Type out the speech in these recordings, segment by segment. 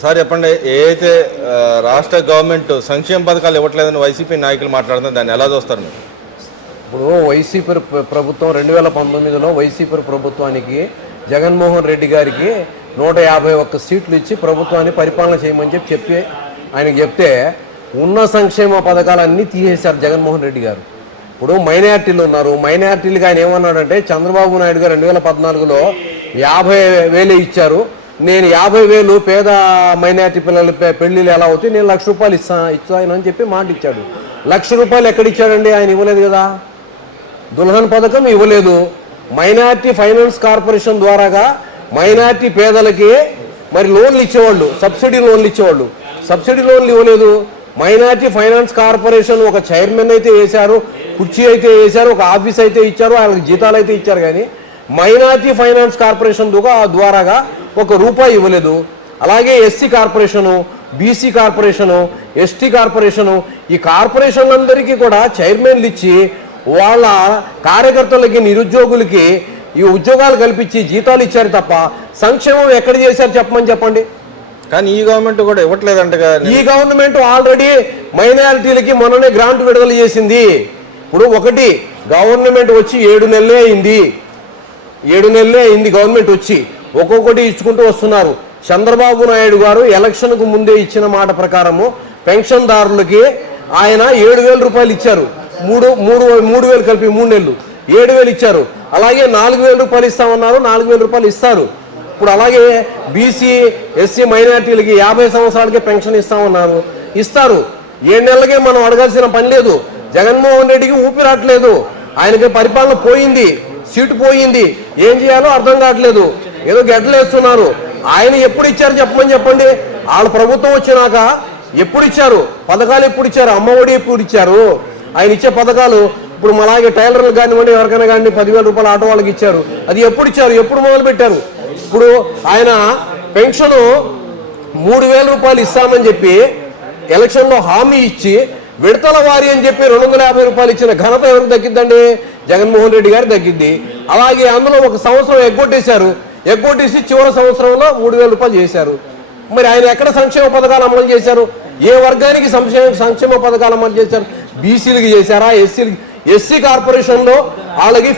Sir చెప్పండి, ఏదైతే రాష్ట్ర గవర్నమెంట్ సంక్షేమ పథకాలు ఇవ్వట్లేదని వైసీపీ నాయకులు మాట్లాడుతున్నారు, దాన్ని ఎలా చూస్తారు మీరు? ఇప్పుడు వైసీపీ ప్రభుత్వం 2019లో వైసీపీ ప్రభుత్వానికి జగన్మోహన్ రెడ్డి గారికి 151 సీట్లు ఇచ్చి ప్రభుత్వాన్ని పరిపాలన చేయమని చెప్పి ఆయనకు చెప్తే ఉన్న సంక్షేమ పథకాలన్నీ తీసేశారు జగన్మోహన్ రెడ్డి గారు. ఇప్పుడు మైనార్టీలు ఉన్నారు, మైనార్టీలకు ఆయన ఏమన్నాడంటే చంద్రబాబు నాయుడు గారు 2014లో 50,000 ఇచ్చారు, నేను 50,000 పేద మైనార్టీ పిల్లల పెళ్లిళ్ళు ఎలా అవుతాయి, నేను ₹1,00,000 ఇస్తాను అని చెప్పి మాట ఇచ్చాడు. ₹1,00,000 ఎక్కడిచ్చాడండి? ఆయన ఇవ్వలేదు కదా. దుల్హన్ పథకం ఇవ్వలేదు. మైనార్టీ ఫైనాన్స్ కార్పొరేషన్ ద్వారాగా మైనార్టీ పేదలకి మరి లోన్లు ఇచ్చేవాళ్ళు, సబ్సిడీ లోన్లు ఇచ్చేవాళ్ళు. సబ్సిడీ లోన్లు ఇవ్వలేదు. మైనార్టీ ఫైనాన్స్ కార్పొరేషన్ ఒక చైర్మన్ అయితే వేశారు, కుర్చీ అయితే వేశారు, ఒక ఆఫీస్ అయితే ఇచ్చారు, వాళ్ళకి జీతాలు అయితే ఇచ్చారు. కానీ మైనార్టీ ఫైనాన్స్ కార్పొరేషన్ ద్వారాగా ₹1 ఇవ్వలేదు. అలాగే SC corporation, BC corporation, ST corporation, ఈ కార్పొరేషన్లందరికీ కూడా చైర్మన్లు ఇచ్చి వాళ్ళ కార్యకర్తలకి నిరుద్యోగులకి ఈ ఉద్యోగాలు కల్పించి జీతాలు ఇచ్చారు తప్ప సంక్షేమం ఎక్కడ చేశారు చెప్పండి. కానీ ఈ గవర్నమెంట్ కూడా ఇవ్వట్లేదంటగా. ఈ గవర్నమెంట్ ఆల్రెడీ మైనారిటీలకి మొన్ననే గ్రాంట్ విడుదల చేసింది. ఇప్పుడు ఒకటి గవర్నమెంట్ వచ్చి 7 నెలలే అయింది. 7 నెలలే అయింది గవర్నమెంట్ వచ్చి, ఒక్కొక్కటి ఇచ్చుకుంటూ వస్తున్నారు. చంద్రబాబు నాయుడు గారు ఎలక్షన్కు ముందే ఇచ్చిన మాట ప్రకారము పెన్షన్దారులకి ఆయన ₹7,000 ఇచ్చారు. 3,000 కలిపి 3 నెలలు 7,000 ఇచ్చారు. అలాగే ₹4,000 ఇస్తామన్నారు, ₹4,000 ఇస్తారు. ఇప్పుడు అలాగే బీసీ ఎస్సీ మైనార్టీలకి 50 సంవత్సరాలకే పెన్షన్ ఇస్తామన్నారు, ఇస్తారు. 7 నెలలకే మనం అడగాల్సిన పని లేదు. జగన్మోహన్ రెడ్డికి ఊపిరాట్లేదు, ఆయనకి పరిపాలన పోయింది, సీటు పోయింది, ఏం చేయాలో అర్థం కావట్లేదు, ఏదో గెడ్డలేస్తున్నారు. ఆయన ఎప్పుడు ఇచ్చారు చెప్పండి. వాళ్ళ ప్రభుత్వం వచ్చినాక ఎప్పుడు ఇచ్చారు పథకాలు? ఎప్పుడు ఇచ్చారు? అమ్మఒడి ఎప్పుడు ఇచ్చారు? ఆయన ఇచ్చే పథకాలు ఇప్పుడు అలాగే టైలర్లు కానివ్వండి, ఎవరికైనా కానీ ₹10,000 ఆటో వాళ్ళకి ఇచ్చారు. అది ఎప్పుడు ఇచ్చారు? ఎప్పుడు మొదలు పెట్టారు? ఇప్పుడు ఆయన పెన్షను ₹3,000 ఇస్తామని చెప్పి ఎలక్షన్లో హామీ ఇచ్చి విడతల వారి అని చెప్పి ₹250 ఇచ్చిన ఘనత ఎవరికి దక్కిద్దండి? జగన్మోహన్ రెడ్డి గారికి దక్కిద్ది. అలాగే అందులో ఒక సంవత్సరం ఎగ్గొట్టేశారు, ఎగ్గొట్టేసి చివరి సంవత్సరంలో ₹3,000 చేశారు. మరి ఆయన ఎక్కడ సంక్షేమ పథకాలు అమలు చేశారు? ఏ వర్గానికి సంక్షేమ పథకాలు అమలు చేశారు? బీసీలకి చేశారా? ఎస్సీలకి? ఎస్సీ కార్పొరేషన్లో వాళ్ళకి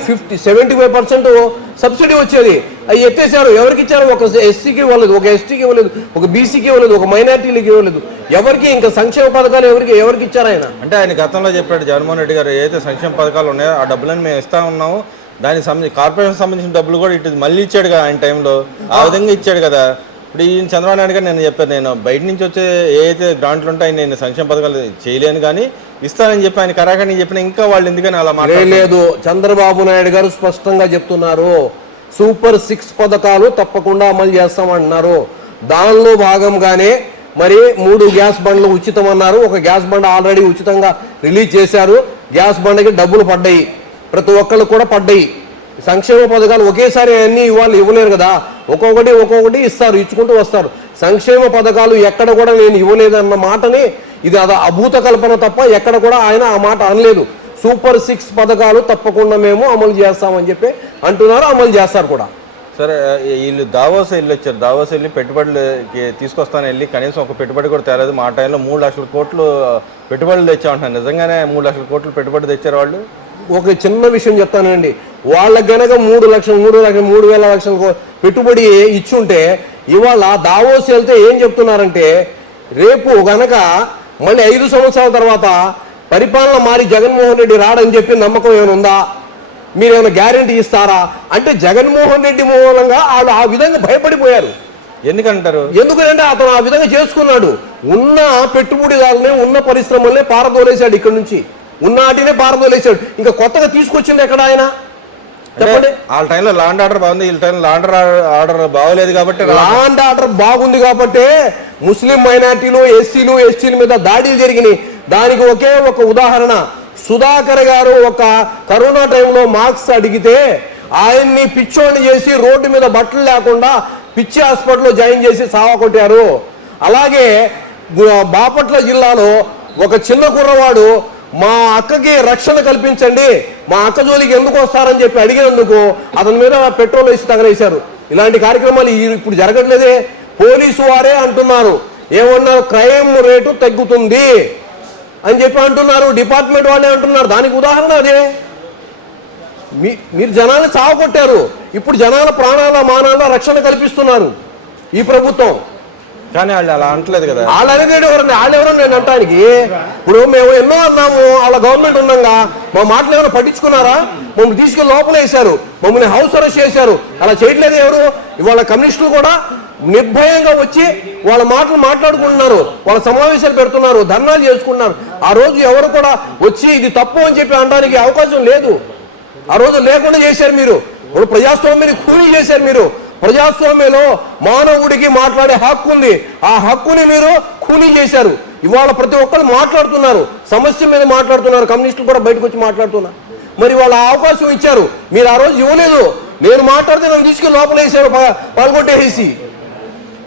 75% సబ్సిడీ వచ్చేది, అవి ఎత్తేసారు. ఎవరికి ఇచ్చారు? ఒక ఎస్సీకి ఇవ్వలేదు, ఒక ఎస్టీకి ఇవ్వలేదు, ఒక బీసీకి ఇవ్వలేదు, ఒక మైనార్టీలకి ఇవ్వలేదు. ఎవరికి ఇంకా సంక్షేమ పథకాలు ఎవరికి ఇచ్చారు ఆయన? అంటే ఆయన గతంలో చెప్పాడు జగన్మోహన్ రెడ్డి గారు, ఏదైతే సంక్షేమ పథకాలు ఉన్నాయో ఆ డబ్బులను మేము ఇస్తా ఉన్నాము, దానికి సంబంధించి కార్పొరేషన్ సంబంధించిన డబ్బులు కూడా ఇటు మళ్ళీ ఇచ్చాడు కదా ఆయన టైంలో, ఆ విధంగా ఇచ్చాడు కదా. ఇప్పుడు ఈ చంద్రబాబు నాయుడు గారు నేను చెప్పాను, నేను బయట నుంచి వచ్చే ఏదైతే గ్రాంట్లు ఉంటాయి నేను సంక్షేమ పథకాలు చేయలేను కానీ ఇస్తానని చెప్పి ఆయన కరాఖండి చెప్పిన, ఇంకా వాళ్ళు ఎందుకని అలా మాట్లాడలేదు? చంద్రబాబు నాయుడు గారు స్పష్టంగా చెప్తున్నారు, సూపర్ 6 పథకాలు తప్పకుండా అమలు చేస్తామంటున్నారు. దానిలో భాగంగానే మరి 3 గ్యాస్ బండ్లు ఉచితం అన్నారు. ఒక గ్యాస్ బండ ఆల్రెడీ ఉచితంగా రిలీజ్ చేశారు. గ్యాస్ బండకి డబ్బులు పడ్డాయి, ప్రతి ఒక్కళ్ళు కూడా పడ్డాయి. సంక్షేమ పథకాలు ఒకేసారి అన్నీ ఇవ్వలేరు కదా, ఒక్కొక్కటి ఇస్తారు, ఇచ్చుకుంటూ వస్తారు. సంక్షేమ పథకాలు ఎక్కడ కూడా నేను ఇవ్వలేదన్న మాటని ఇది అభూత కల్పన తప్ప ఎక్కడ కూడా ఆయన ఆ మాట అనలేదు. సూపర్ 6 పథకాలు తప్పకుండా మేము అమలు చేస్తామని చెప్పి అంటున్నారు, అమలు చేస్తారు కూడా. సరే, వీళ్ళు దావోస్ వెళ్ళి వచ్చారు, దావోస్ వెళ్ళి పెట్టుబడులు తీసుకొస్తాను వెళ్ళి కనీసం ఒక పెట్టుబడి కూడా తేలేదు. మా టైంలో 3 లక్షల కోట్లు పెట్టుబడులు తెచ్చామంటున్నారు. నిజంగానే 3 లక్షల కోట్లు పెట్టుబడి తెచ్చారు వాళ్ళు? ఒక చిన్న విషయం చెప్తానండి, వాళ్ళకి గనక 3,000 లక్షల పెట్టుబడి ఇచ్చుంటే ఇవాళ దావోస్ వెళ్తే ఏం చెప్తున్నారంటే రేపు గనక మళ్ళీ 5 సంవత్సరాల తర్వాత పరిపాలన మారి జగన్మోహన్ రెడ్డి రాడని చెప్పి నమ్మకం ఏమైనా ఉందా? మీరు ఏమైనా గ్యారెంటీ ఇస్తారా అంటే జగన్మోహన్ రెడ్డి మూలంగా వాళ్ళు ఆ విధంగా భయపడిపోయారు. ఎందుకంటారు? ఎందుకంటే అతను ఆ విధంగా చేసుకున్నాడు. ఉన్న పెట్టుబడిదారులనే ఉన్న పరిశ్రమల్నే పారదోలేశాడు, ఇక్కడ నుంచి ఉన్నాటినే పారదోలేశాడు. ఇంకా కొత్తగా తీసుకొచ్చింది ఎక్కడ ఆయన చెప్పండి? వాళ్ళ టైంలో లాండ్ ఆర్డర్ బాగుంది, వీళ్ళ టైంలో లాండ్ ఆర్డర్ బాగోలేదు కాబట్టి. లాండ్ ఆర్డర్ బాగుంది కాబట్టి ముస్లిం మైనార్టీలు, ఎస్సీలు, ఎస్టీల మీద దాడులు జరిగినాయి. దానికి ఒకే ఒక ఉదాహరణ, సుధాకర్ గారు ఒక కరోనా టైంలో మార్క్స్ అడిగితే ఆయన్ని పిచ్చోడిని చేసి రోడ్డు మీద బట్టలు లేకుండా పిచ్చి హాస్పిటల్లో జాయిన్ చేసి సావా కొట్టారు. అలాగే బాపట్ల జిల్లాలో ఒక చిన్న కుర్రవాడు మా అక్కకి రక్షణ కల్పించండి, మా అక్క జోలికి ఎందుకు వస్తారని చెప్పి అడిగినందుకు అతని మీద పెట్రోల్ వేసి తగలేశారు. ఇలాంటి కార్యక్రమాలు ఇప్పుడు జరగట్లేదే. పోలీసు వారే అంటున్నారు. ఏమన్నారు? క్రైమ్ రేటు తగ్గుతుంది అని చెప్పి అంటున్నారు. డిపార్ట్మెంట్ వాళ్ళే అంటున్నారు. దానికి ఉదాహరణ అదే. మీరు జనాన్ని సావగొట్టారు, ఇప్పుడు జనాల ప్రాణాల మానాల రక్షణ కల్పిస్తున్నారు ఈ ప్రభుత్వం. కానీ వాళ్ళు అలా అంటలేదు కదా. వాళ్ళు అనేది వాళ్ళెవరో నేను అంటానికి. ఇప్పుడు మేము ఎన్నో అన్నాము, వాళ్ళ గవర్నమెంట్ ఉన్నాగా మా మాటలు ఎవరు పట్టించుకున్నారా? మమ్మల్ని తీసుకెళ్లి లోపల వేశారు, మమ్మల్ని హౌస్ అరెస్ట్ చేశారు. అలా చేయట్లేదు ఎవరు? ఇవాళ కమ్యూనిస్టులు కూడా నిర్భయంగా వచ్చి వాళ్ళ మాటలు మాట్లాడుకుంటున్నారు, వాళ్ళ సమావేశాలు పెడుతున్నారు, ధర్నాలు చేసుకుంటున్నారు. ఆ రోజు ఎవరు కూడా వచ్చి ఇది తప్పు అని చెప్పి అనడానికి అవకాశం లేదు. ఆ రోజు లేకుండా చేశారు మీరు. ఇప్పుడు ప్రజాస్వామ్యాన్ని కూలీ చేశారు మీరు. ప్రజాస్వామ్యంలో మానవుడికి మాట్లాడే హక్కు ఉంది, ఆ హక్కుని మీరు కూలీ చేశారు. ఇవాళ ప్రతి ఒక్కరు మాట్లాడుతున్నారు, సమస్య మీద మాట్లాడుతున్నారు. కమ్యూనిస్టులు కూడా బయటకు వచ్చి మాట్లాడుతున్నారు. మరి వాళ్ళ అవకాశం ఇచ్చారు, మీరు ఆ రోజు ఇవ్వలేదు. నేను మాట్లాడితే నన్ను తీసుకెళ్ళి లోపల వేసారు, పాల్గొట్టేసి.